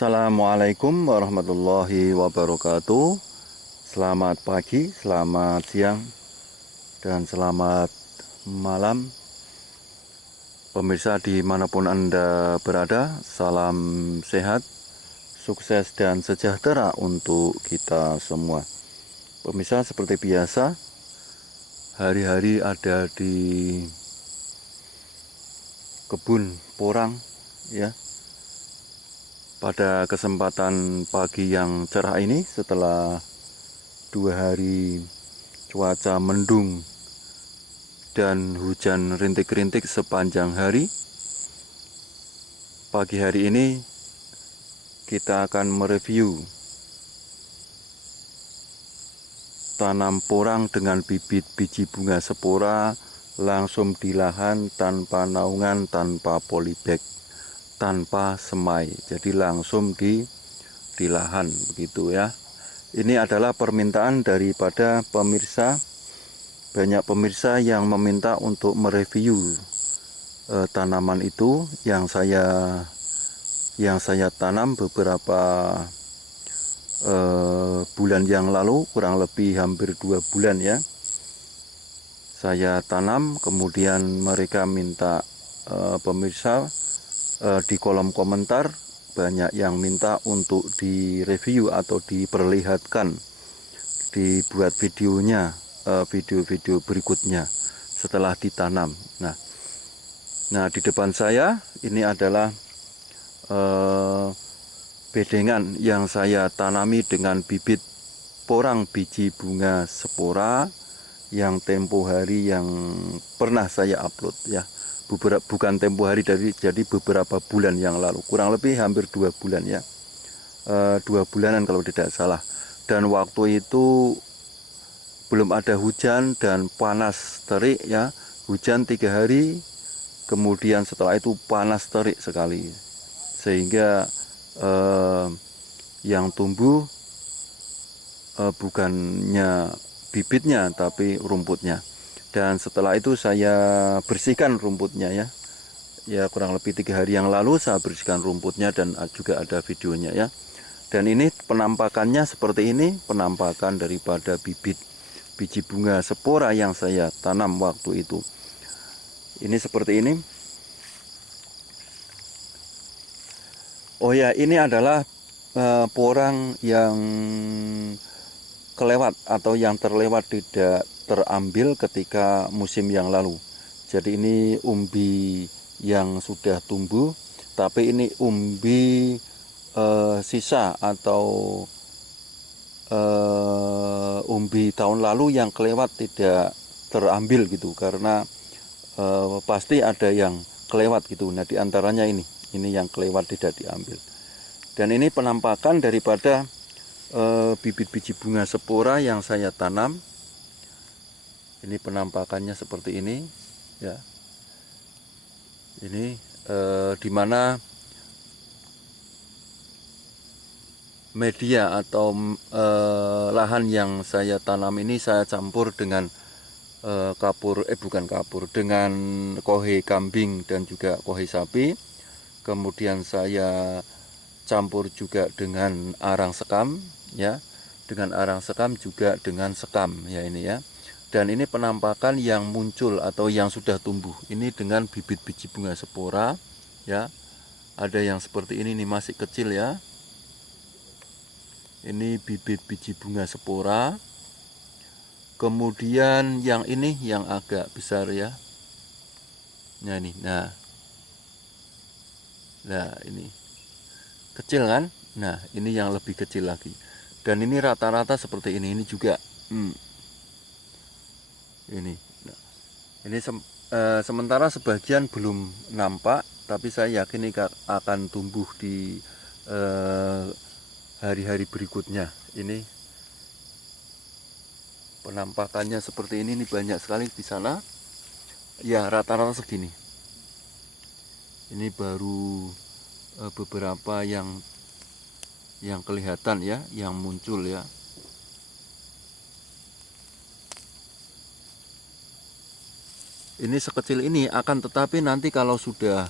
Assalamualaikum warahmatullahi wabarakatuh. Selamat pagi, selamat siang, dan selamat malam pemirsa dimanapun Anda berada. Salam sehat, sukses dan sejahtera untuk kita semua. Pemirsa, seperti biasa, hari-hari ada di kebun porang ya. Pada kesempatan pagi yang cerah ini, setelah 2 hari cuaca mendung dan hujan rintik-rintik sepanjang hari, pagi hari ini kita akan mereview tanam porang dengan bibit biji bunga spora langsung di lahan, tanpa naungan, tanpa polybag, tanpa semai, jadi langsung di lahan begitu ya. Ini adalah permintaan daripada pemirsa. Banyak pemirsa yang meminta untuk mereview tanaman itu yang saya tanam beberapa bulan yang lalu, kurang lebih hampir 2 bulan ya. Saya tanam, kemudian mereka minta pemirsa di kolom komentar banyak yang minta untuk direview atau diperlihatkan, dibuat videonya, video-video berikutnya setelah ditanam. Nah di depan saya ini adalah bedengan yang saya tanami dengan bibit porang biji bunga spora yang tempo hari yang pernah saya upload ya. Bukan tempo hari, jadi beberapa bulan yang lalu, kurang lebih hampir 2 bulan ya, 2 bulanan kalau tidak salah. Dan waktu itu belum ada hujan dan panas terik ya. Hujan 3 hari, kemudian setelah itu panas terik sekali, sehingga yang tumbuh bukannya bibitnya tapi rumputnya. Dan setelah itu saya bersihkan rumputnya ya. Ya kurang lebih 3 hari yang lalu saya bersihkan rumputnya dan juga ada videonya ya. Dan ini penampakannya seperti ini, penampakan daripada bibit biji bunga spora yang saya tanam waktu itu. Ini seperti ini. Oh ya, ini adalah porang yang kelewat atau yang terlewat, tidak terambil ketika musim yang lalu. Jadi ini umbi yang sudah tumbuh, tapi ini umbi sisa atau umbi tahun lalu yang kelewat, tidak terambil gitu, karena pasti ada yang kelewat gitu. Nah diantaranya ini yang kelewat tidak diambil. Dan ini penampakan daripada bibit biji bunga spora yang saya tanam. Ini penampakannya seperti ini ya. Ini dimana media atau lahan yang saya tanam ini saya campur dengan dengan kohe kambing dan juga kohe sapi. Kemudian saya campur juga dengan arang sekam ya, dengan arang sekam juga dengan sekam ya ini ya. Dan ini penampakan yang muncul atau yang sudah tumbuh ini dengan bibit biji bunga spora ya. Ada yang seperti ini masih kecil ya. Ini bibit biji bunga spora. Kemudian yang ini yang agak besar ya. Nah ini, nah ini kecil kan. Nah ini yang lebih kecil lagi. Dan ini rata-rata seperti ini juga. Ini, nah, ini sementara sebagian belum nampak, tapi saya yakin ini akan tumbuh di hari-hari berikutnya. Ini penampakannya seperti ini banyak sekali di sana. Ya rata-rata segini. Ini baru beberapa yang kelihatan ya, yang muncul ya. Ini sekecil ini akan, tetapi nanti kalau sudah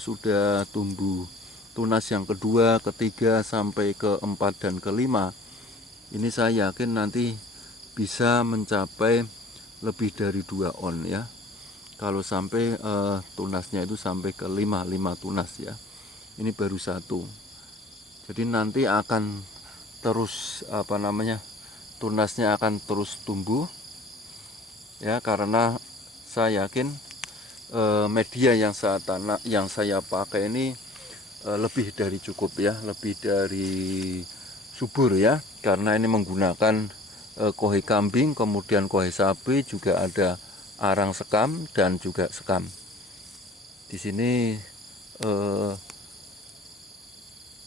sudah tumbuh tunas yang kedua, ketiga, sampai keempat dan kelima, ini saya yakin nanti bisa mencapai lebih dari 2 on ya. Kalau sampai tunasnya itu sampai ke 5 tunas ya. Ini baru 1. Jadi nanti akan terus tunasnya akan terus tumbuh ya, karena saya yakin media yang saya pakai ini lebih dari cukup ya, lebih dari subur ya, karena ini menggunakan kohe kambing, kemudian kohe sapi, juga ada arang sekam dan juga sekam. Di sini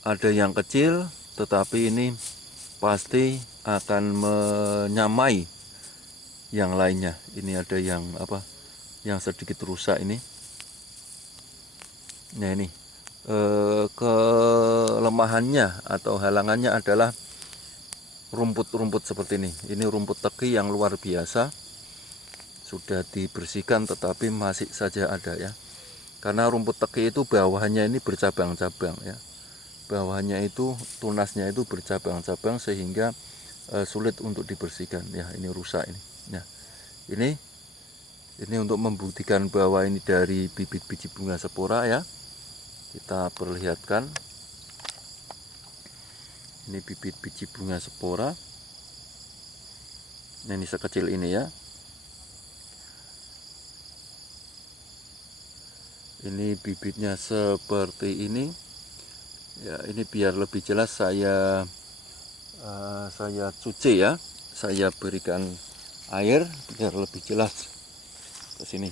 ada yang kecil, tetapi ini pasti akan menyamai yang lainnya. Ini ada yang yang sedikit rusak ini. Nah ini kelemahannya atau halangannya adalah rumput-rumput seperti ini. Ini rumput teki yang luar biasa. Sudah dibersihkan tetapi masih saja ada ya. Karena rumput teki itu bawahnya ini bercabang-cabang ya. Bawahnya itu tunasnya itu bercabang-cabang sehingga sulit untuk dibersihkan ya. Ini rusak ini. Nah, ini untuk membuktikan bahwa ini dari bibit biji bunga spora ya. Kita perlihatkan. Ini bibit biji bunga spora. Nah, ini sekecil ini ya. Ini bibitnya seperti ini ya. Ini biar lebih jelas saya cuci ya, saya berikan air biar lebih jelas ke sini,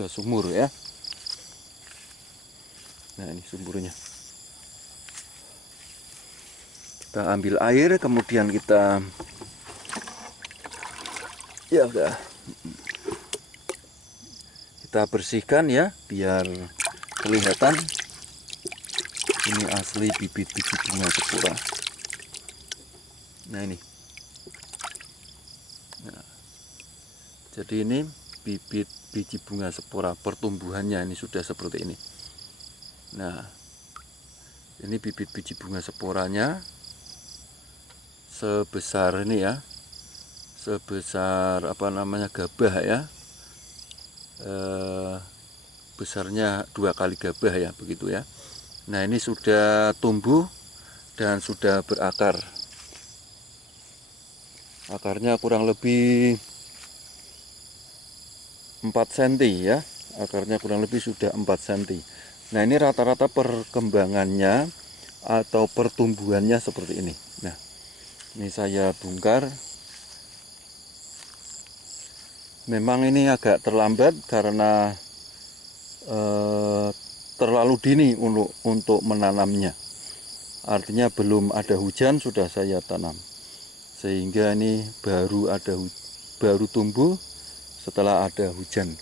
ke sumur ya. Nah ini sumurnya, kita ambil air kemudian kita ya udah kita bersihkan ya, biar kelihatan ini asli bibit biji bunga spora. Nah ini, nah, jadi ini bibit biji bunga spora, pertumbuhannya ini sudah seperti ini. Nah ini bibit biji bunga sporanya sebesar ini ya, sebesar gabah ya. Besarnya 2 kali gabah ya, begitu ya. Nah ini sudah tumbuh dan sudah berakar. Akarnya kurang lebih 4 cm ya. Akarnya kurang lebih sudah 4 cm. Nah ini rata-rata perkembangannya atau pertumbuhannya seperti ini. Nah ini saya bongkar. Memang ini agak terlambat karena terlalu dini untuk menanamnya. Artinya belum ada hujan sudah saya tanam, sehingga ini baru tumbuh setelah ada hujan.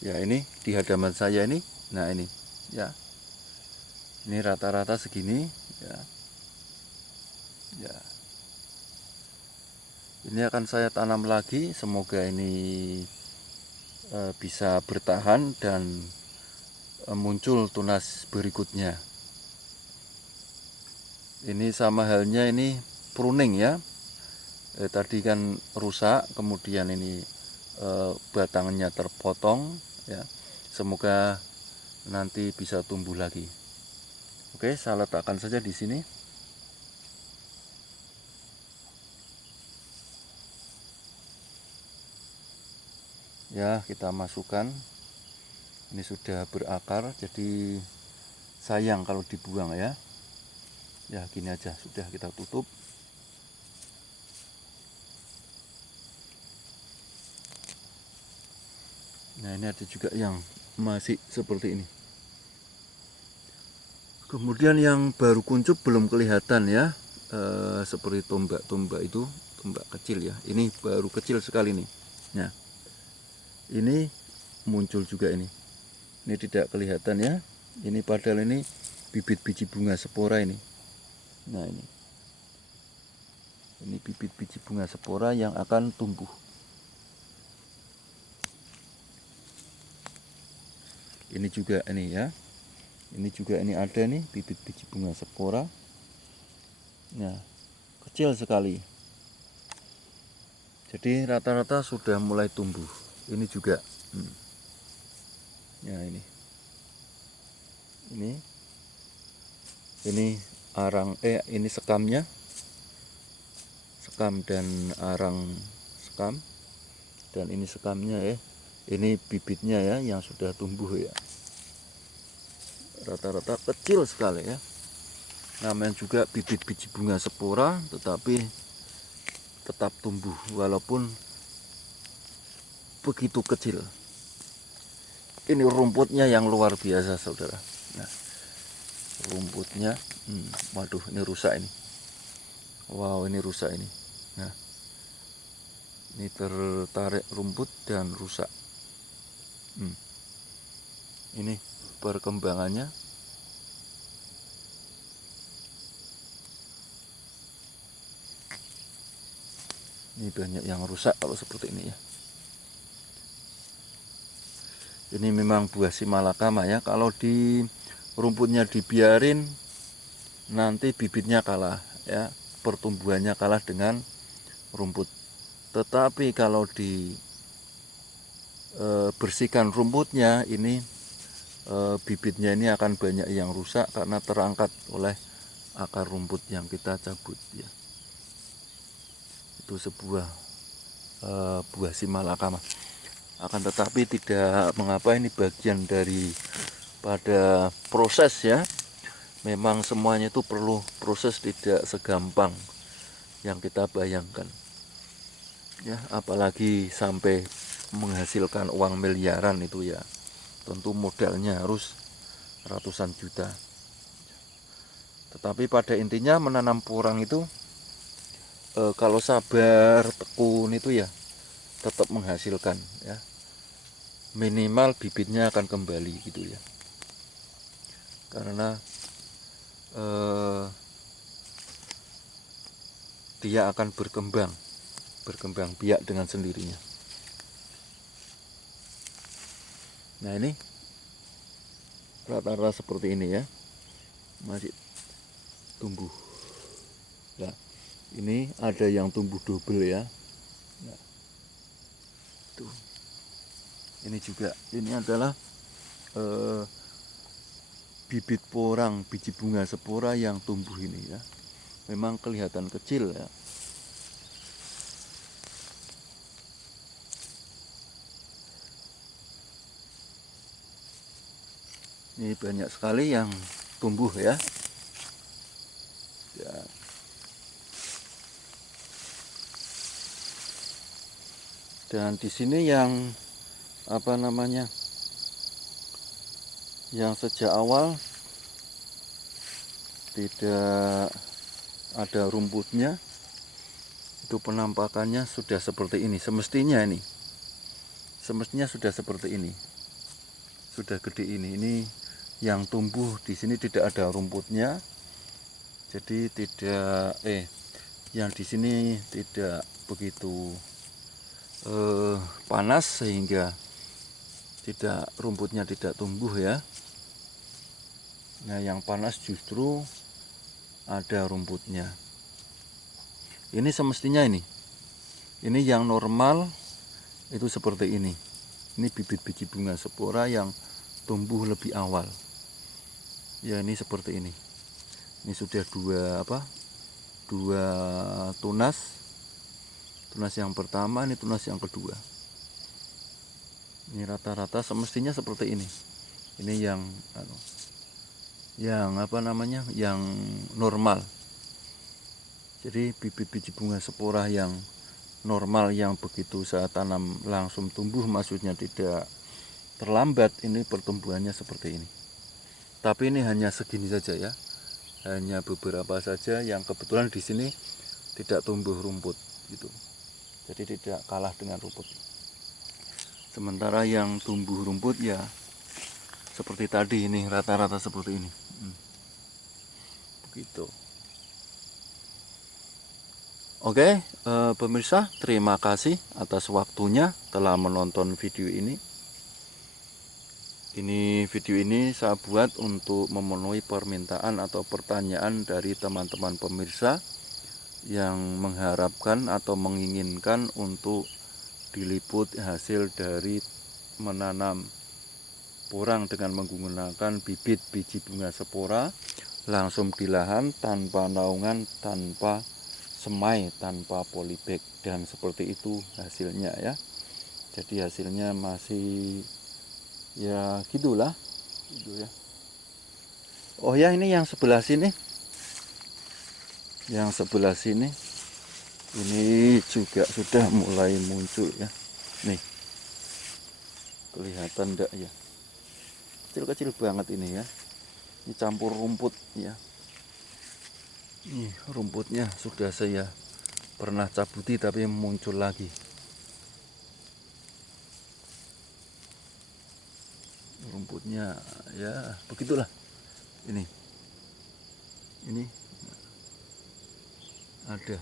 Ya ini di hadaman saya ini. Nah ini ya, ini rata-rata segini ya. Ya. Ini akan saya tanam lagi, semoga ini bisa bertahan dan muncul tunas berikutnya. Ini sama halnya ini pruning ya. Tadi kan rusak, kemudian ini batangnya terpotong ya. Semoga nanti bisa tumbuh lagi. Oke, saya letakkan saja di sini. Ya, kita masukkan. Ini sudah berakar, jadi sayang kalau dibuang ya. Ya, gini aja, sudah kita tutup. Nah, ini ada juga yang masih seperti ini. Kemudian yang baru kuncup belum kelihatan ya, seperti tombak-tombak itu, tombak kecil ya. Ini baru kecil sekali nih. Nah, ini muncul juga ini. Ini tidak kelihatan ya. Ini padahal ini bibit biji bunga spora ini. Nah ini bibit biji bunga spora yang akan tumbuh. Ini juga ini ya. Ini juga ini ada nih bibit biji bunga spora. Nah, kecil sekali. Jadi rata-rata sudah mulai tumbuh. Ini juga. Ya ini arang ini sekamnya. Sekam dan arang sekam. Dan ini sekamnya ya. Ini bibitnya ya yang sudah tumbuh ya. Rata-rata kecil sekali ya. Namanya juga bibit biji bunga spora, tetapi tetap tumbuh walaupun begitu kecil. Ini rumputnya yang luar biasa saudara. Nah, rumputnya waduh ini rusak ini. Wow, ini rusak ini. Nah, ini tertarik rumput dan rusak. Ini perkembangannya. Ini banyak yang rusak kalau seperti ini ya. Ini memang buah si malakama ya. Kalau di rumputnya dibiarin, nanti bibitnya kalah ya. Pertumbuhannya kalah dengan rumput. Tetapi kalau di bersihkan rumputnya, ini bibitnya ini akan banyak yang rusak karena terangkat oleh akar rumput yang kita cabut ya. Itu sebuah buah si malakama. Akan tetapi tidak mengapa, ini bagian dari pada proses ya. Memang semuanya itu perlu proses, tidak segampang yang kita bayangkan ya, apalagi sampai menghasilkan uang miliaran itu ya tentu modalnya harus ratusan juta. Tetapi pada intinya menanam porang itu kalau sabar tekun itu ya tetap menghasilkan ya, minimal bibitnya akan kembali gitu ya, karena dia akan berkembang biak dengan sendirinya. Nah ini rata-rata seperti ini ya, masih tumbuh ya. Ini ada yang tumbuh double ya. Nah, tuh. Ini juga, ini adalah bibit porang biji bunga spora yang tumbuh ini ya. Memang kelihatan kecil ya. Ini banyak sekali yang tumbuh ya. Ya. Dan di sini yang apa namanya, yang sejak awal tidak ada rumputnya, itu penampakannya sudah seperti ini. Semestinya sudah seperti ini, sudah gede ini. Ini yang tumbuh di sini tidak ada rumputnya, jadi tidak yang di sini tidak begitu panas sehingga rumputnya tidak tumbuh ya. Nah yang panas justru ada rumputnya. Ini semestinya ini yang normal itu seperti ini. Ini bibit biji bunga spora yang tumbuh lebih awal ya. Ini seperti ini. Ini sudah dua tunas yang pertama, ini tunas yang kedua. Ini rata-rata semestinya seperti ini. Ini yang normal. Jadi bibit biji bunga spora yang normal, yang begitu saya tanam langsung tumbuh, maksudnya tidak terlambat, ini pertumbuhannya seperti ini. Tapi ini hanya segini saja ya, hanya beberapa saja yang kebetulan di sini tidak tumbuh rumput gitu. Jadi tidak kalah dengan rumput. Sementara yang tumbuh rumput ya seperti tadi, ini rata-rata seperti ini. Begitu. Oke, pemirsa, terima kasih atas waktunya telah menonton video ini. Ini video ini saya buat untuk memenuhi permintaan atau pertanyaan dari teman-teman pemirsa yang mengharapkan atau menginginkan untuk diliput hasil dari menanam porang dengan menggunakan bibit biji bunga spora langsung di lahan tanpa naungan, tanpa semai, tanpa polybag, dan seperti itu hasilnya ya. Jadi hasilnya masih ya gitulah gitu ya. Oh ya, ini yang sebelah sini, ini juga sudah mulai muncul ya. Nih, kelihatan enggak ya, kecil-kecil banget ini ya. Ini campur rumput ya. Nih rumputnya sudah saya pernah cabuti tapi muncul lagi. Rumputnya ya begitulah. Ini ada.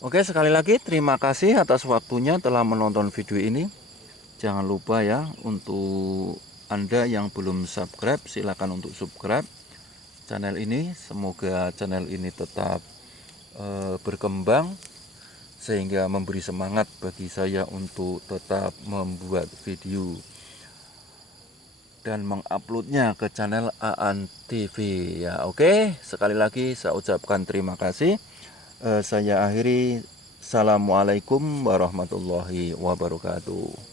Oke, sekali lagi terima kasih atas waktunya telah menonton video ini. Jangan lupa ya, untuk Anda yang belum subscribe, silakan untuk subscribe channel ini. Semoga channel ini tetap berkembang sehingga memberi semangat bagi saya untuk tetap membuat video dan menguploadnya ke channel Aan TV ya. Oke, sekali lagi saya ucapkan terima kasih. Saya akhiri. Assalamualaikum warahmatullahi wabarakatuh.